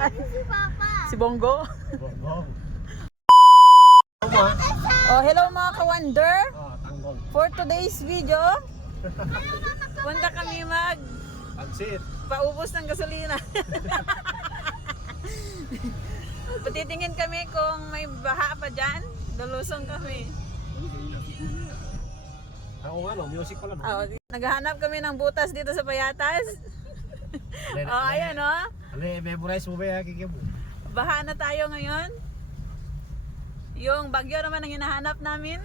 Si Papa. Si Bongo. Bongbong. Oh, hello mga ka-wonder. Tanggol. For today's video, punta kami Pansit. paubos ng gasolina. Patitingin kami kung may baha pa dyan. Lulusong kami. Ako nga no, music pala no. Oh, naghahanap kami ng butas dito sa Payatas. Oh, ayan oh. Ale, memorize mo ba yung kikibo? Baha na tayo ngayon. Yung bagyo naman ang hinahanap namin.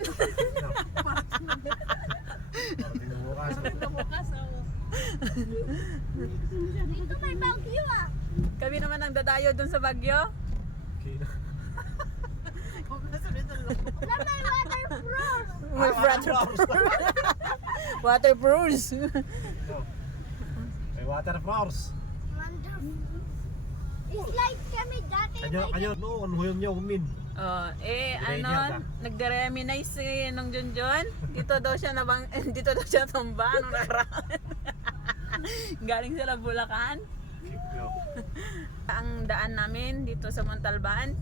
Dito may bagyo ah. Kami naman ang dadayo dun sa bagyo. Na may waterproof. Waterproof. May water force. Wonderful. It's like kami dati. Kanyo, no, ano yung nyo umin? Oh, Grade ano, yun ka. nagde-reminisce si nung Junjun. Dito daw siya dito daw siya tumba nung nakaraan. Galing sila Bulacan. Ang daan namin dito sa Montalban.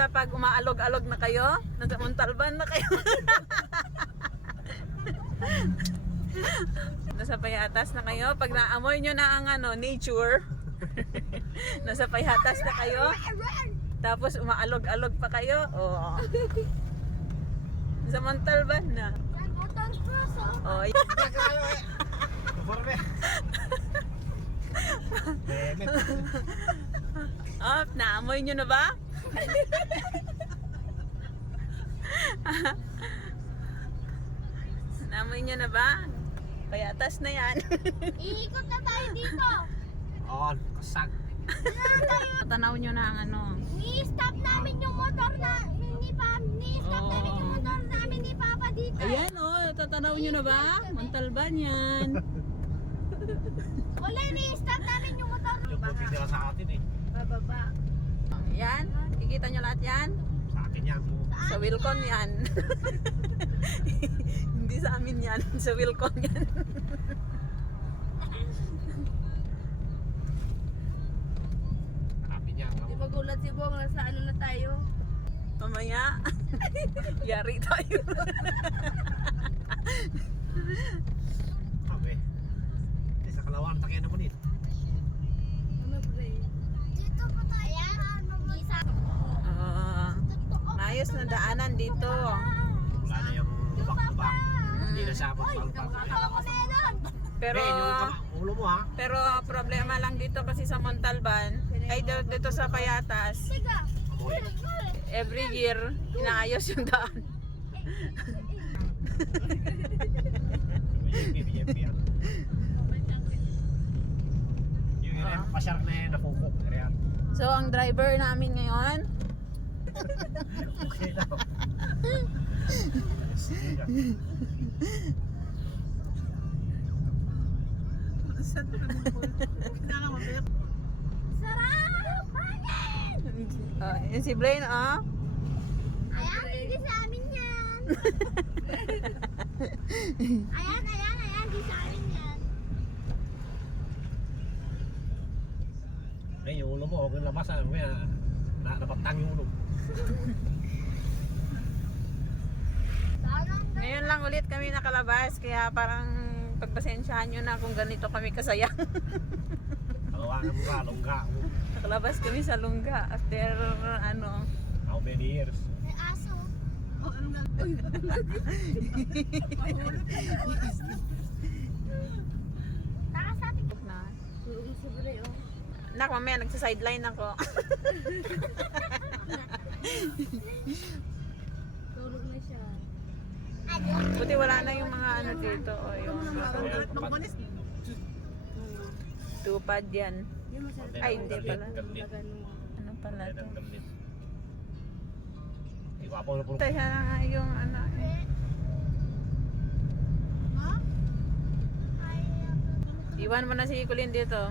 Kapag umaalog-alog na kayo, nasa Montalban na kayo. Nasa Payatas na kayo. Pag naamoy nyo na ang nature, nasa Payatas na kayo. Tapos umaalog-alog pa kayo. Oh. Sa Montalban na. Waterproof oh. Oh, oh, naamoy nyo na ba? Naamoy nyo na ba? Payatas na yan. Iikot na tayo dito. On, kasag. Tanaw nyo na ang Ni-stop namin yung motor na ni-stop namin yung motor namin ni Papa dito. Ayan tatanaw nyo na ba? Montalban yan. Wala, ni-stop namin yung motor. Yung pagpitira sa atin eh. Bababa. Yan, kikita nyo lahat yan. Sa atin yan. Sa Wilcon yan. Hindi sa amin yan, sa Wilcon yan. Atin yan. Di magulat si Bong, nasa ano na tayo? Mamaya, yari tayo. Sabi. Sa Kalawan, takya naman eh. Ano pre? Dito po tayo. Isa. Maayos na daanan dito. Wala na yung lubak-lubak. Hindi na siya pagpapalpak. Pero ulo mo ha. pero problema lang dito kasi sa Montalban, ay dito sa Payatas, Siga. Amoy. every year inaayos yung daan. BJP yan. Yung pasyark na yun, napukok. Kaya So ang driver namin ngayon, okay daw. Sige. Sarap! Hangin! yun si Blaine Ayan, hindi sa amin yan. Ayan, hindi sa amin yan. Eh, yung ulo mo, huwag yung labas. Napatang yung ulo. Ngayon lang ulit kami nakalabas, kaya parang pagpasensyahan nyo na kung ganito kami kasaya. Pagawanan mo ka, lungga mo. Nakalabas kami sa Lungga after How many years? May aso. Taka sa atin. na. Sobre, oh. Nak, mamaya nagsa-sideline ako. Tulog na siya. Buti wala na yung mga dito. Yung tupad yan. Ay, hindi pala. Galit. Ano pala to? Galit. Iwapo na po. Kaya nga yung Iwan mo na si Colin dito.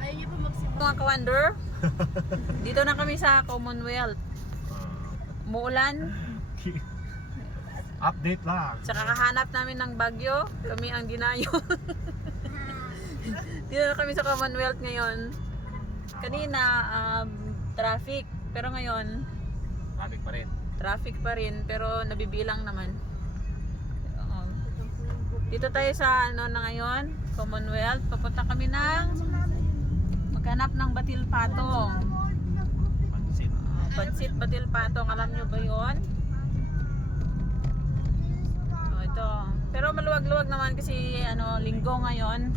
Ayaw niya pa magsimba. Mga ka-wonder, dito na kami sa Commonwealth. Muulan. Update lang. Sa kakahanap namin ng bagyo, kami ang dinayo. Dito na kami sa Commonwealth ngayon. Kanina, traffic. Pero ngayon, Traffic pa rin. traffic pa rin. Pero nabibilang naman. Dito tayo sa ano na ngayon, Commonwealth. Papunta kami ng maghanap ng batil patong. Pansit. Pansit batil patong. Alam nyo ba yun? Ito. Pero maluwag-luwag naman kasi ano, linggo ngayon.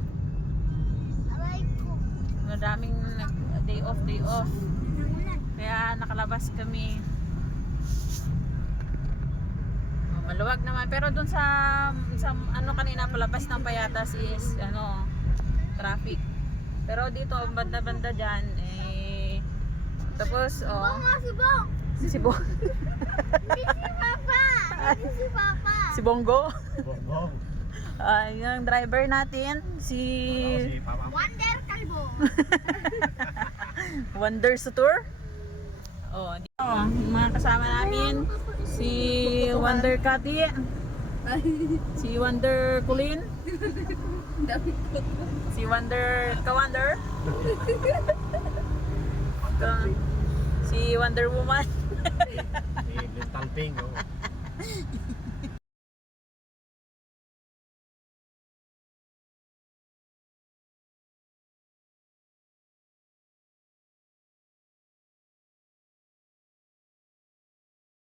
Aray ko. Madaming day off. Kaya nakalabas kami. Maluwag naman. Pero dun sa ano kanina palabas ng Payatas is ano, traffic. Pero dito banda-banda dyan tapos Mga sibong. si Bong. Hindi si Papa. Hindi si Papa. Si Bongo. Bongbong. Yung driver natin si Si Papa mo. Wonder Kalbo. Wonder sa tour. Dito yung mga kasama namin si Wonder Kati, si Wonder Kulin, si Wonder Kawander, si Wonder Woman, Si Little Ping. Oh.